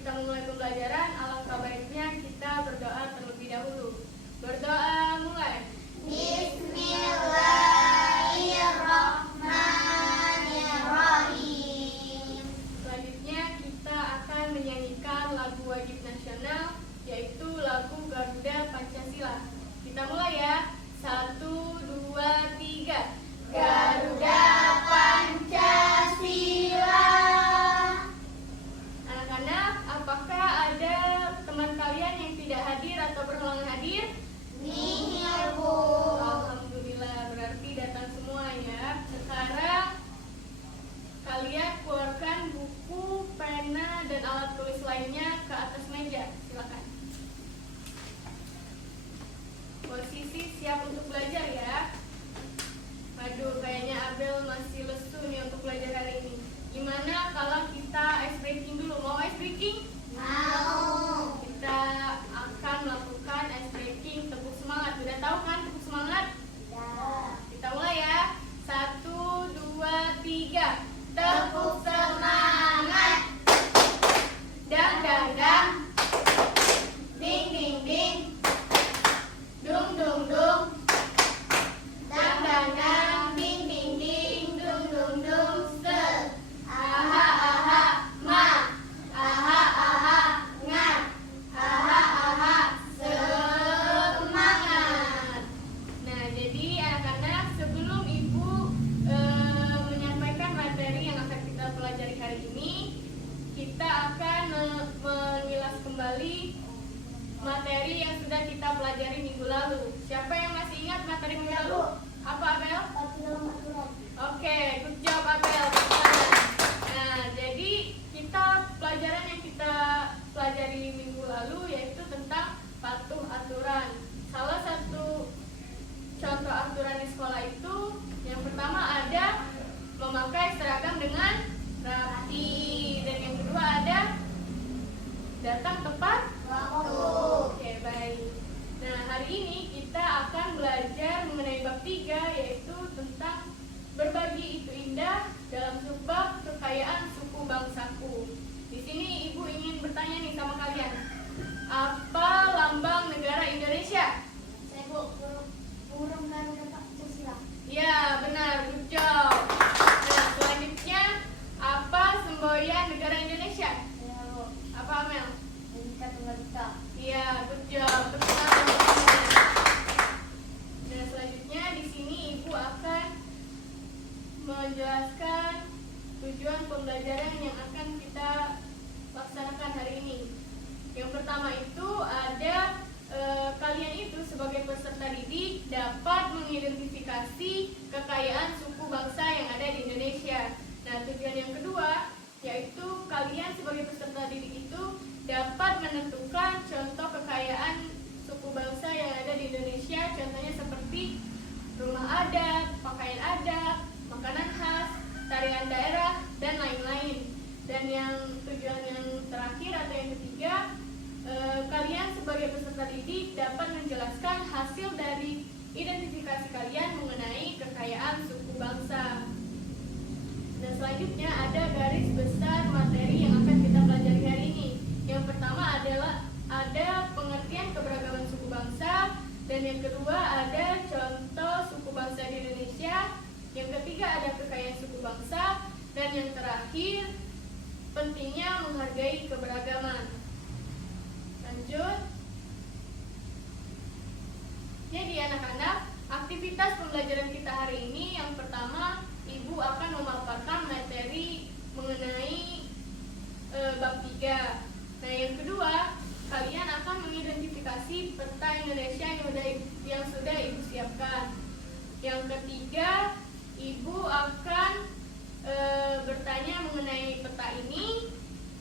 kita memulai pembelajaran, alangkah baiknya kita berdoa terlebih dahulu. Berdoa mulai. Bismillahirrahmanirrahim. Selanjutnya kita akan menyanyikan lagu wajib nasional, yaitu lagu Garuda Pancasila. Kita mulai ya. 1, 2, 3. Garuda Pancasila. Anak-anak, apakah ada teman kalian yang tidak hadir atau berhalangan hadir? Nihil, Bu. Alhamdulillah, berarti datang semua ya. Sekarang kalian keluarkan buku, pena, dan alat tulis lainnya ke atas meja. Silakan. Posisi siap untuk belajar ya. Waduh, kayaknya Abel masih lesu nih untuk belajar hari ini. Gimana kalau kita ice breaking dulu? Mau ice breaking? Mau. Kita akan melakukan ice breaking. Tepuk semangat. Udah tahu kan tepuk semangat? Ya. Kita mulai ya. 1, 2, 3. Tepuk semangat. Dang dang dang. Ding ding ding. Dung dung dung. Dang dang dang. Ding ding ding. Dung dung dung. Set. Aha aha ma. Aha aha nga. Aha aha semangat. Nah, jadi anak-anak, sebelum Ibu menyampaikan materi yang akan kita pelajari hari ini, kita akan mengulas kembali materi yang sudah kita pelajari minggu lalu. Siapa yang masih ingat materi minggu lalu? Apa, Abel? Oke, good job Abel. Nah, jadi pelajaran yang kita pelajari minggu lalu yaitu tentang patuh aturan. Salah satu contoh aturan di sekolah itu yang pertama ada memakai seragam dengan rapi, dan yang kedua ada datang tepat Waktu. Oke, baik. Nah, hari ini kita akan belajar mengenai bab 3, yaitu tentang berbagi itu indah dalam subbab kekayaan suku bangsaku. Di sini Ibu ingin bertanya nih sama kalian. Apa lambang negara Indonesia? Burung Garuda Pancasila. Ya, benar, good job. Nah, selanjutnya apa semboyan negara Indonesia? Apa, Amel? Iya, good job. Tepuk tangan. Nah, selanjutnya di sini Ibu akan menjelaskan tujuan pembelajaran yang akan kita laksanakan hari ini. Yang pertama itu ada kalian itu sebagai peserta didik dapat mengidentifikasi kekayaan suku bangsa yang ada di Indonesia. Nah, tujuan yang kedua yaitu kalian sebagai peserta didik itu dapat menentukan contoh kekayaan suku bangsa yang ada di Indonesia, contohnya seperti rumah adat, pakaian adat, makanan khas, tarian daerah, dan lain-lain. Dan yang tujuan yang terakhir atau yang ketiga, kalian sebagai peserta didik dapat menjelaskan hasil dari identifikasi kalian mengenai kekayaan suku bangsa. Dan selanjutnya ada garis besar materi yang akan kita pelajari hari ini. Yang pertama adalah ada pengertian keberagaman suku bangsa, dan yang kedua ada contoh suku bangsa di Indonesia, yang ketiga ada kekayaan suku bangsa, dan yang terakhir pentingnya menghargai keberagaman. Lanjut. Jadi anak-anak, aktivitas pembelajaran kita hari ini yang pertama, Ibu akan memaparkan materi mengenai bab 3. Nah, yang kedua, kalian akan mengidentifikasi peta Indonesia yang sudah Ibu siapkan. Yang ketiga, Ibu akan bertanya mengenai peta ini.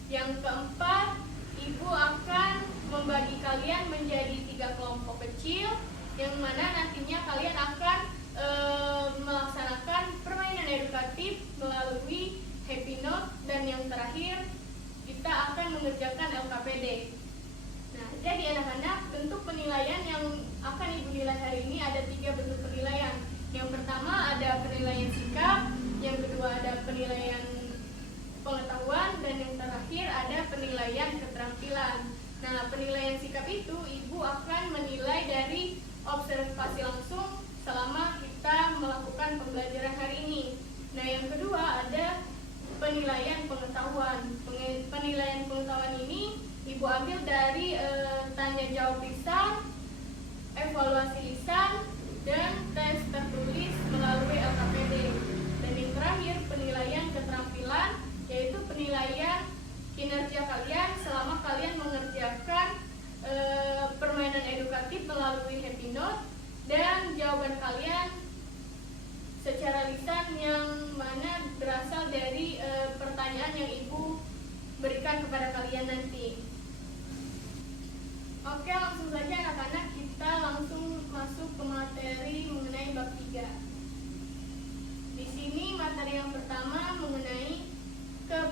Yang keempat, Ibu akan membagi kalian menjadi 3 kelompok kecil, yang mana nantinya kalian akan melaksanakan permainan edukatif melalui Happy Note, dan yang terakhir kita akan mengerjakan LKPD. Nah, jadi anak-anak, bentuk penilaian yang akan Ibu nilai hari ini ada 3 bentuk penilaian. Yang pertama ada penilaian sikap, yang kedua ada penilaian pengetahuan, dan yang terakhir ada penilaian penilaian keterampilan. Nah, penilaian sikap itu Ibu akan menilai dari observasi langsung selama kita melakukan pembelajaran hari ini. Nah, yang kedua ada penilaian pengetahuan. Penilaian pengetahuan ini Ibu ambil dari tanya jawab lisan, evaluasi lisan, dan tes tertulis melalui LKPD. Dan yang terakhir penilaian keterampilan, yaitu penilaian kinerja kalian selama kalian mengerjakan permainan edukatif melalui Happy Note dan jawaban kalian secara lisan yang mana berasal dari pertanyaan yang Ibu berikan kepada kalian nanti. Oke, langsung saja anak-anak, kita langsung masuk ke materi mengenai bab 3. Di sini materi yang pertama mengenai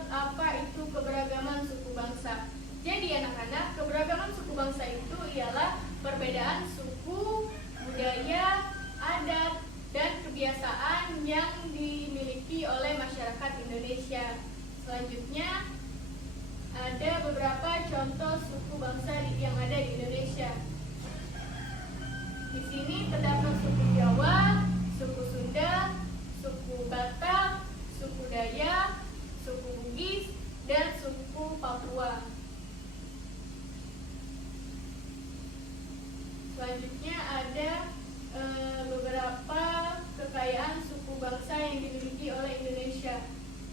apa itu keberagaman suku bangsa. Jadi anak-anak, keberagaman suku bangsa itu ialah perbedaan suku, budaya, adat, dan kebiasaan yang dimiliki oleh masyarakat Indonesia. Selanjutnya ada beberapa contoh suku bangsa yang ada di Indonesia. Di sini terdapat suku Jawa, suku Sunda, suku Batak, suku Dayak, suku Bugis, dan suku Papua. Selanjutnya ada beberapa kekayaan suku bangsa yang dimiliki oleh Indonesia.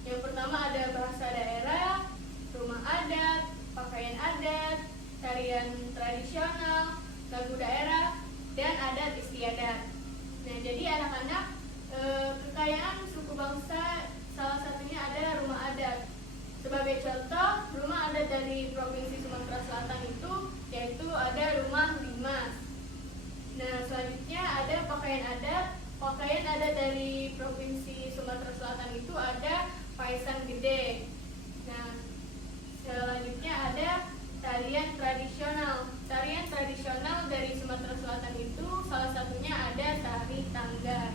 Yang pertama ada bahasa daerah, rumah adat, pakaian adat, tarian tradisional, lagu daerah, dan adat istiadat. Nah, jadi anak-anak, kekayaan suku bangsa salah satunya ada rumah adat. Sebagai contoh, rumah adat dari Provinsi Sumatera Selatan itu yaitu ada rumah Limas. Nah, selanjutnya ada pakaian adat. Pakaian adat dari Provinsi Sumatera Selatan itu ada Paisan Gede. Nah, selanjutnya ada tarian tradisional. Tarian tradisional dari Sumatera Selatan itu salah satunya ada tari Tanggar.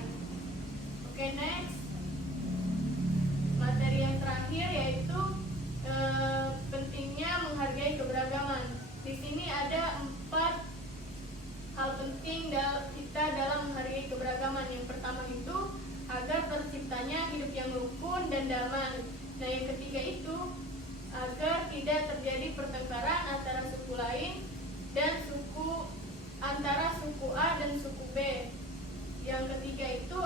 Oke, next. Materi yang terakhir yaitu pentingnya menghargai keberagaman. Di sini ada 4 hal penting kita dalam menghargai keberagaman. Yang pertama itu agar terciptanya hidup yang rukun dan damai. Nah, yang ketiga itu agar tidak terjadi pertengkaran antara suku lain dan antara suku A dan suku B. Yang ketiga itu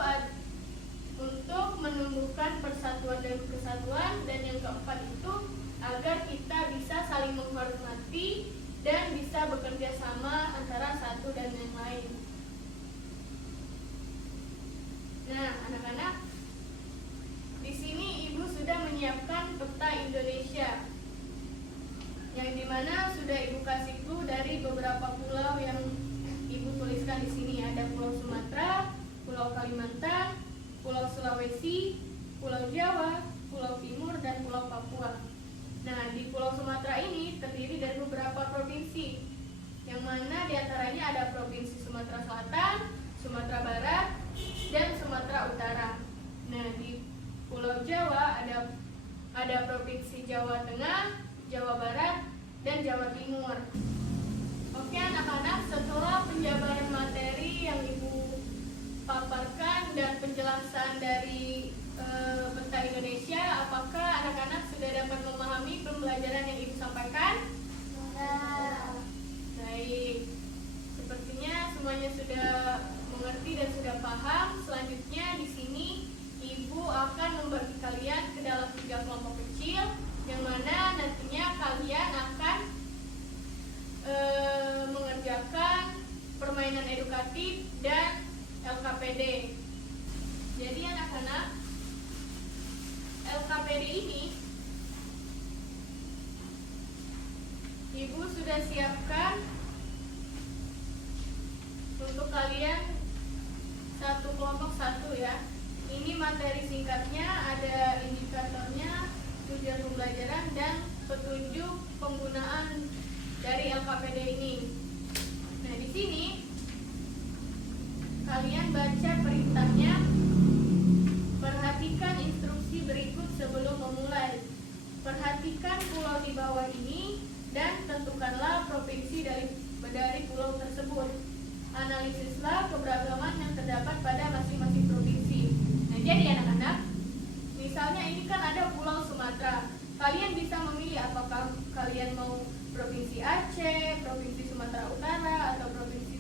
untuk menumbuhkan persatuan dan kesatuan, dan yang keempat itu agar kita bisa saling menghormati dan bisa bekerja sama antara satu dan yang lain. Nah, anak-anak, di sini Ibu sudah menyiapkan peta Indonesia, yang dimana sudah Ibu kasih clue dari beberapa pulau yang Ibu tuliskan di sini. Ada Pulau Sumatera, Pulau Kalimantan, Pulau Sulawesi, Pulau Jawa, Pulau Timur, dan Pulau Papua. Nah, di Pulau Sumatera ini terdiri dari beberapa provinsi, yang mana diantaranya ada Provinsi Sumatera Selatan, Sumatera Barat, dan Sumatera Utara. Nah, di Pulau Jawa ada Provinsi Jawa Tengah, Jawa Barat, dan Jawa Timur. Oke anak-anak, setelah penjabaran materi yang Ibu paparkan dan penjelasan dari peta Indonesia, apakah anak-anak sudah dapat memahami pembelajaran yang Ibu sampaikan? Baik, sepertinya semuanya sudah mengerti dan sudah paham. Selanjutnya di sini Ibu akan membagi kalian ke dalam 3 kelompok kecil, yang mana nantinya kalian akan mengerjakan permainan edukatif dan LKPD. Jadi anak-anak, LKPD ini Ibu sudah siapkan untuk kalian satu kelompok satu ya. Ini materi singkatnya, ada indikatornya, tujuan pembelajaran, dan petunjuk penggunaan dari LKPD ini. Nah, di sini kalian baca perintahnya. Perhatikan instruksi berikut sebelum memulai. Perhatikan perhatikan pulau di bawah ini dan tentukanlah provinsi dari pulau tersebut. Analisislah keberagaman yang terdapat pada masing-masing provinsi. Nah, jadi anak-anak, misalnya ini kan ada Pulau Sumatera. Kalian bisa memilih apakah kalian mau Provinsi Aceh, Provinsi Sumatera Utara, atau Provinsi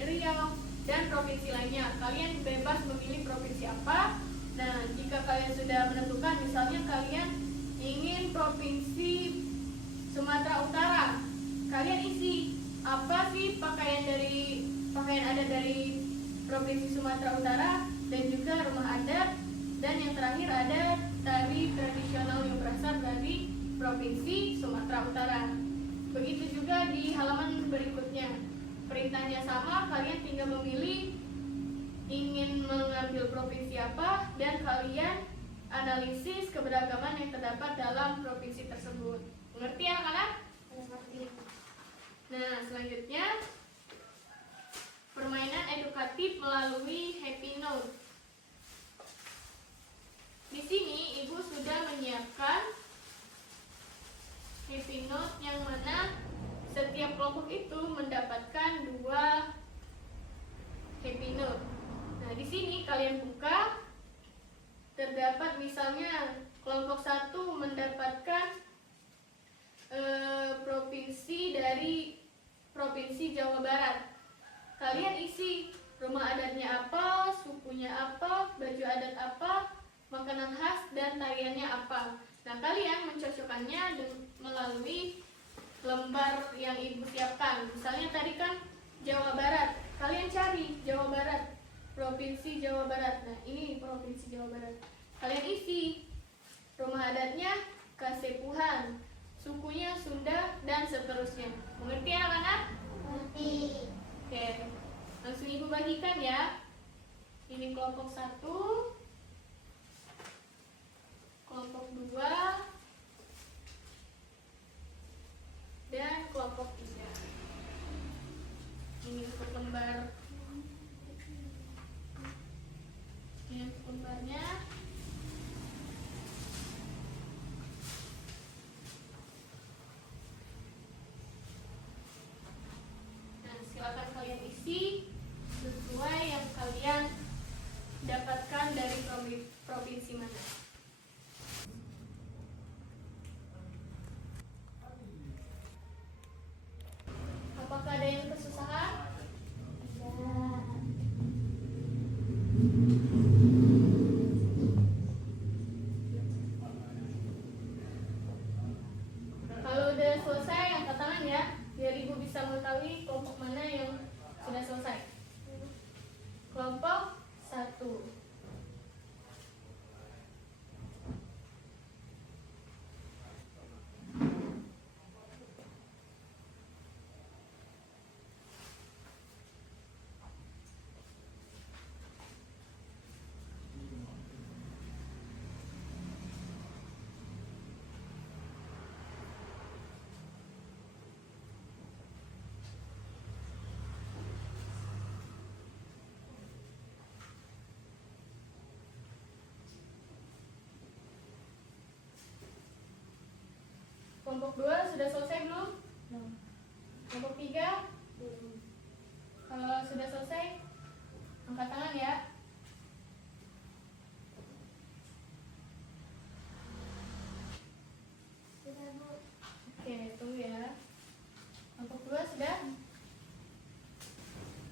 Riau, dan provinsi lainnya. Kalian bebas memilih provinsi apa. Nah, jika kalian sudah menentukan, misalnya kalian ingin Provinsi Sumatera Utara, kalian isi apa sih pakaian ada dari Provinsi Sumatera Utara, dan juga rumah adat, dan yang terakhir ada tari tradisional yang berasal dari Provinsi Sumatera Utara. Begitu juga di halaman berikutnya. Perintahnya sama, kalian tinggal memilih ingin mengambil provinsi apa, dan kalian analisis keberagaman yang terdapat dalam provinsi tersebut. Mengerti anak-anak? Mengerti. Nah, selanjutnya permainan edukatif melalui Happy Note. Di sini Ibu sudah menyiapkan Happy Note yang mana setiap kelompok itu mendapatkan 2 Happy Note. Nah, di sini kalian buka, terdapat misalnya kelompok 1 mendapatkan provinsi dari Provinsi Jawa Barat. Kalian isi rumah adatnya apa, sukunya apa, baju adat apa, makanan khas, dan tariannya apa. Nah, kalian mencocokkannya melalui lembar yang Ibu siapkan. Misalnya tadi kan Jawa Barat, kalian cari Jawa Barat, Provinsi Jawa Barat. Nah, ini Provinsi Jawa Barat. Kalian isi rumah adatnya Kasepuhan, sukunya Sunda, dan seterusnya. Mengerti anak-anak? Mengerti. Oke, langsung Ibu bagikan ya. Ini kelompok 1, kelompok 2, dan kelompok 3. Ini untuk lembar. Ini untuk lembarnya. Nah, silakan kalian isi sesuai yang kalian dapatkan dari provinsi mana. Apakah ada yang kesusahan? Kalau udah selesai, angkat tangan ya, biar Ibu bisa mengetahui kelompok mana yang sudah selesai. Kelompok 1. Kelompok 2 sudah selesai belum? Belum. Kelompok 3? Belum. Kalau sudah selesai, angkat tangan ya. Sudah, Bu. Oke, tunggu ya. Kelompok 2 sudah?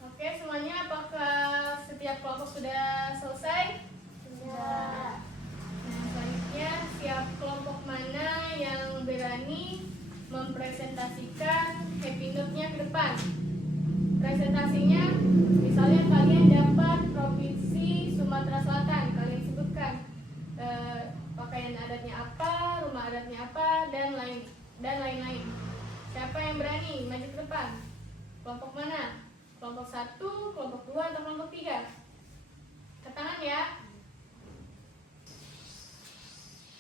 Oke, semuanya apakah setiap kelompok sudah selesai? Sudah. Nah, selanjutnya siap kelompok mana yang berani mempresentasikan Happy Note-nya ke depan? Presentasinya, misalnya kalian dapat Provinsi Sumatera Selatan, kalian sebutkan pakaian adatnya apa, rumah adatnya apa, dan lain-lain. Siapa yang berani maju ke depan? Kelompok mana? Kelompok 1, kelompok 2, atau kelompok 3? Ke tangan ya.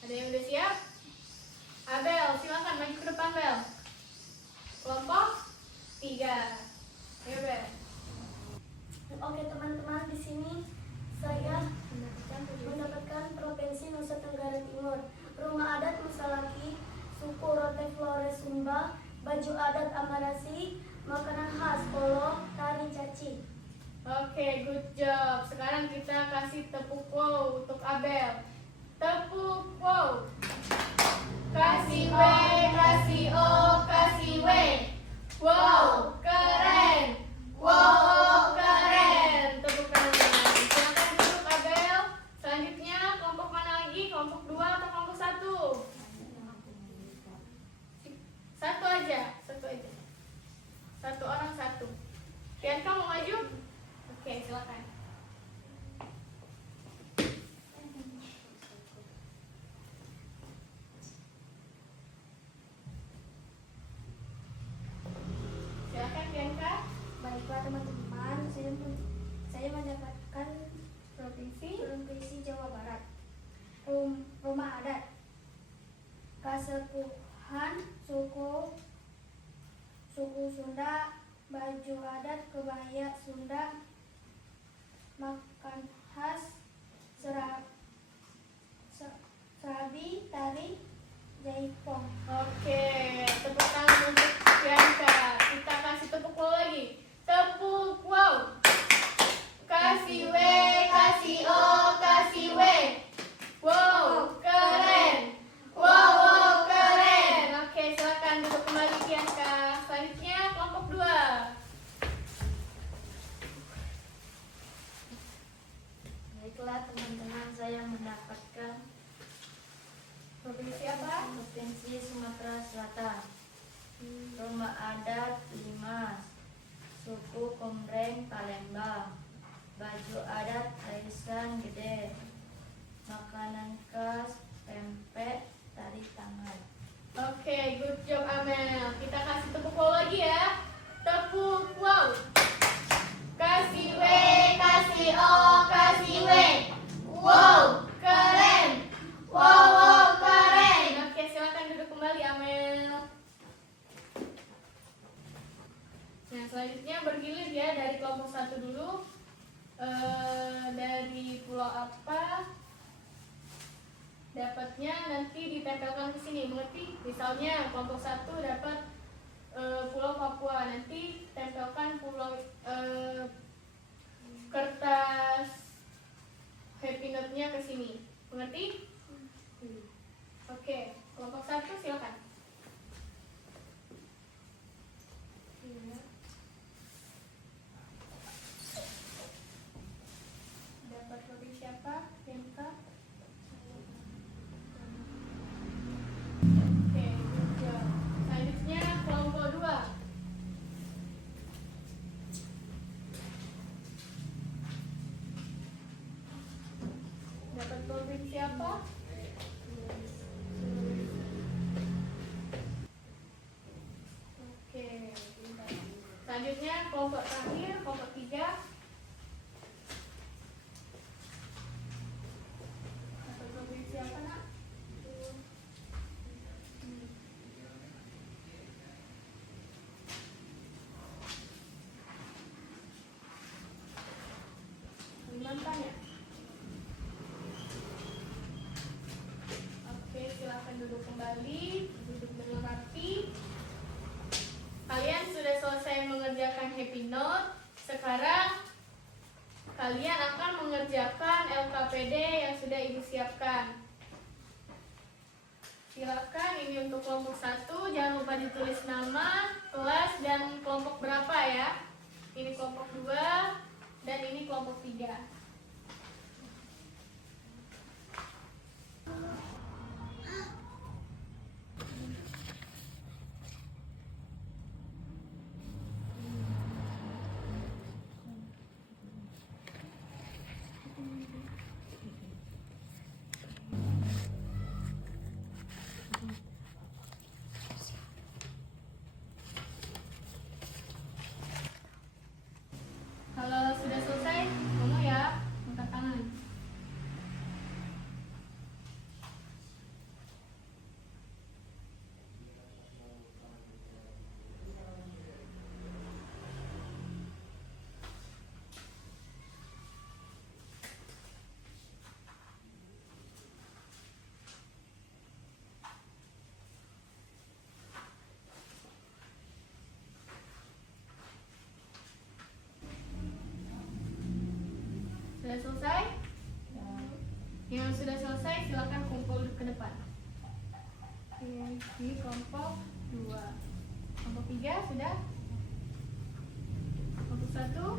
Ada yang udah siap? Abel, silakan maju ke depan, Bel. Kelompok 3. Ayo, Bel. Oke teman-teman, di sini saya mendapatkan Provinsi Nusa Tenggara Timur, rumah adat Musalaki, suku Flores Sumba, baju adat Amarasi, makanan khas Polo, tari caci. Oke, good job. Sekarang kita kasih tepuk wow untuk Abel. Tepuk wow. Kasih W, kasih O, kasih W. Wow, keren. Wow, keren. Tepuk tangan. Silakan duduk Abel. Selanjutnya kelompok mana lagi? Kelompok 2 atau kelompok 1? Satu aja. Satu orang satu. Bianca mau maju? Oke, silakan. Silakan Bianca. Baiklah teman-teman, saya mendapatkan provinsi Jawa Barat. Rumah adat, kesepuhan suku Sunda, baju adat kebaya Sunda, makan khas serabi, tari jaipong. Oke, tepuk tangan untuk Bianca. Kita kasih tepuk wow lagi. Tepuk wow. Kasih W, kasih O, kasih W. Wow, keren. Wow, keren. Oke, silakan duduk kembali Bianca. Selanjutnya kelompok 2. Baiklah teman-teman, saya mendapatkan Provinsi apa? Provinsi Sumatera Selatan. Rumah adat Limas, suku Kombreng Palembang, baju adat Arisan Gede, makanan khas pempek, tari tangan. Oke, good job Amel. Kita kasih tepuk wow lagi ya. Tepuk wow. Kasih W, kasih O, kasih W. Wow, keren. Wow, keren. Oke, silakan duduk kembali Amel. Nah, selanjutnya bergilir ya dari kelompok 1 dulu. Dari pulau apa? Dapatnya nanti ditempelkan ke sini, mengerti? Misalnya kelompok 1 dapat Pulau Papua, nanti tempelkan pulau kertas happy note-nya ke sini, mengerti? Oke, kelompok 1 silakan. Dapat provinsi apa? Bianca? Oke, good job. Selanjutnya kelompok 2. Dapat provinsi apa? Oke, pintar. Selanjutnya kelompok terakhir, kelompok 3. Dapat provinsi apa nak? Kalimantan ya? Oke, silakan duduk kembali, duduk dengan rapi. Kalian sudah selesai mengerjakan happy note. Sekarang kalian akan mengerjakan LKPD yang sudah Ibu siapkan. Silakan, ini untuk kelompok 1, jangan lupa ditulis nama, kelas, dan kelompok berapa ya. Ini kelompok 2, dan ini kelompok 3. di kelompok 2. Kelompok 3 sudah? Kelompok 1? Oke,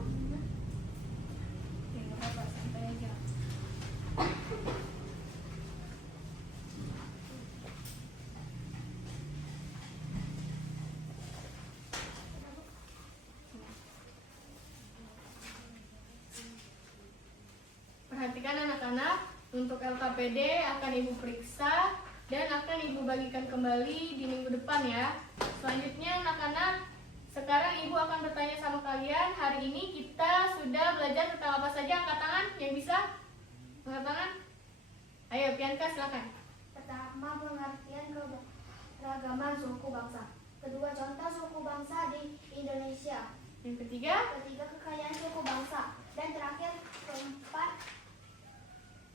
nggak apa-apa, santai aja. Perhatikan anak-anak, untuk LKPD akan Ibu periksa dan akan Ibu bagikan kembali di minggu depan ya. Selanjutnya anak-anak, sekarang Ibu akan bertanya sama kalian. Hari ini kita sudah belajar tentang apa saja? Angkat tangan yang bisa? Angkat tangan. Ayo, Pianka silakan. Pertama, pengertian keragaman suku bangsa. Kedua, contoh suku bangsa di Indonesia. Yang ketiga? Ketiga, kekayaan suku bangsa. Dan terakhir, keempat,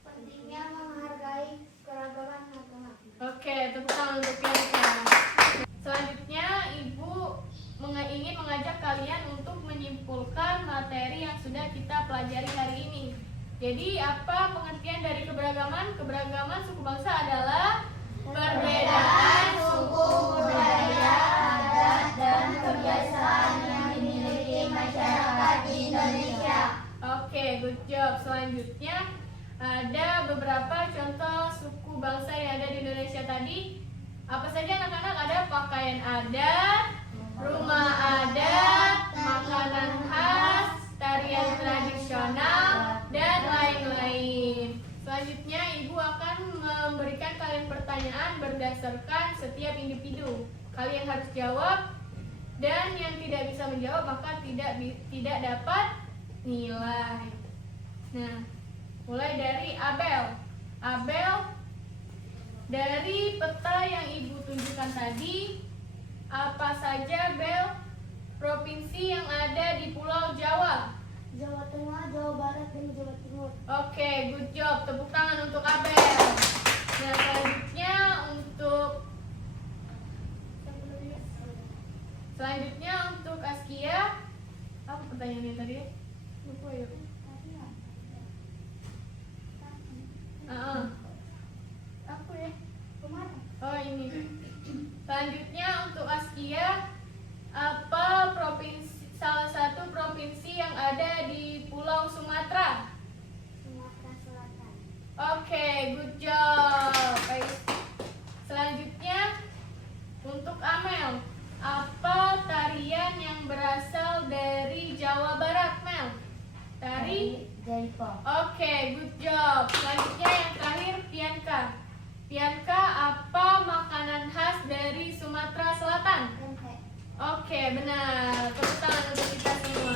pentingnya menghargai keragaman agama. Oke, tepuk tangan untuk Pianka. Selanjutnya, Ibu ingin mengajak kalian untuk menyimpulkan materi yang sudah kita pelajari hari ini. Jadi, apa pengertian dari keberagaman? Keberagaman suku bangsa adalah perbedaan suku, budaya, adat, dan kebiasaan yang dimiliki masyarakat di Indonesia. Oke, good job. Selanjutnya, ada beberapa contoh suku bangsa yang ada di Indonesia tadi. Apa saja anak-anak? Ada pakaian adat, rumah adat, makanan khas, tarian tradisional, dan lain-lain. Selanjutnya Ibu akan memberikan kalian pertanyaan berdasarkan setiap individu. Kalian harus jawab, dan yang tidak bisa menjawab maka tidak dapat nilai. Nah, mulai dari Abel. Abel, dari peta yang Ibu tunjukkan tadi, apa saja Bel provinsi yang ada di Pulau Jawa? Jawa Tengah, Jawa Barat, dan Jawa Timur. Oke, good job. Tepuk tangan untuk Abel. Nah, selanjutnya untuk Askia. Apa pertanyaannya tadi? Lupa ya. Apa ya? Oh, ini. Selanjutnya untuk Askia, apa salah satu provinsi yang ada di Pulau Sumatera? Sumatera Selatan. Oke, good job. Baik. Selanjutnya untuk Amel, apa tarian yang berasal dari Jawa Barat, Mel? Tari Jaipong. Oke, good job. Selanjutnya yang terakhir Pianka. Pianka, apa makanan khas dari Sumatera Selatan? Tempe. Oke, benar. Tepuk tangan untuk kita semua.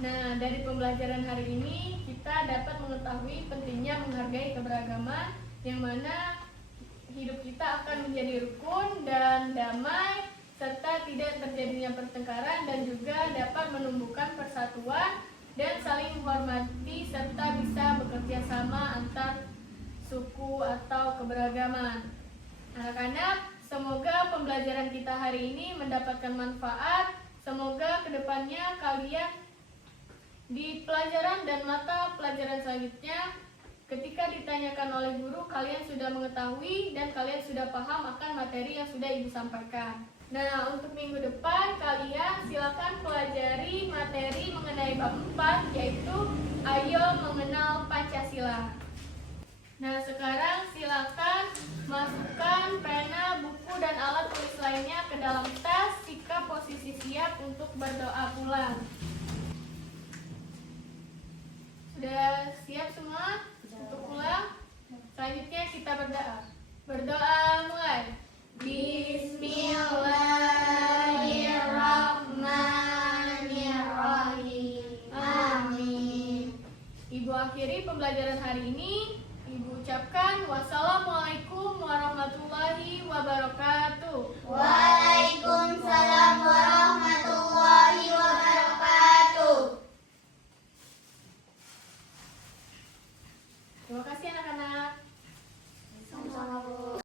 Nah, dari pembelajaran hari ini kita dapat mengetahui pentingnya menghargai keberagaman, yang mana hidup kita akan menjadi rukun dan damai, serta tidak terjadinya pertengkaran, dan juga dapat menumbuhkan persatuan dan saling menghormati, serta bisa bekerja sama antar suku atau keberagaman. Anak-anak, semoga pembelajaran kita hari ini mendapatkan manfaat. Semoga kedepannya kalian di pelajaran dan mata pelajaran selanjutnya, ketika ditanyakan oleh guru, kalian sudah mengetahui dan kalian sudah paham akan materi yang sudah Ibu sampaikan. Nah, untuk minggu depan kalian silakan pelajari materi mengenai bab 4, yaitu Ayo Mengenal Pancasila. Nah, sekarang silakan masukkan pena, buku, dan alat tulis lainnya ke dalam tas. Sikap posisi siap untuk berdoa pulang. Sudah siap semua untuk pulang? Selanjutnya kita berdoa. Berdoa mulai. Bismillahirrahmanirrahim. Amin. Ibu akhiri pembelajaran hari ini. Ibu ucapkan wassalamualaikum warahmatullahi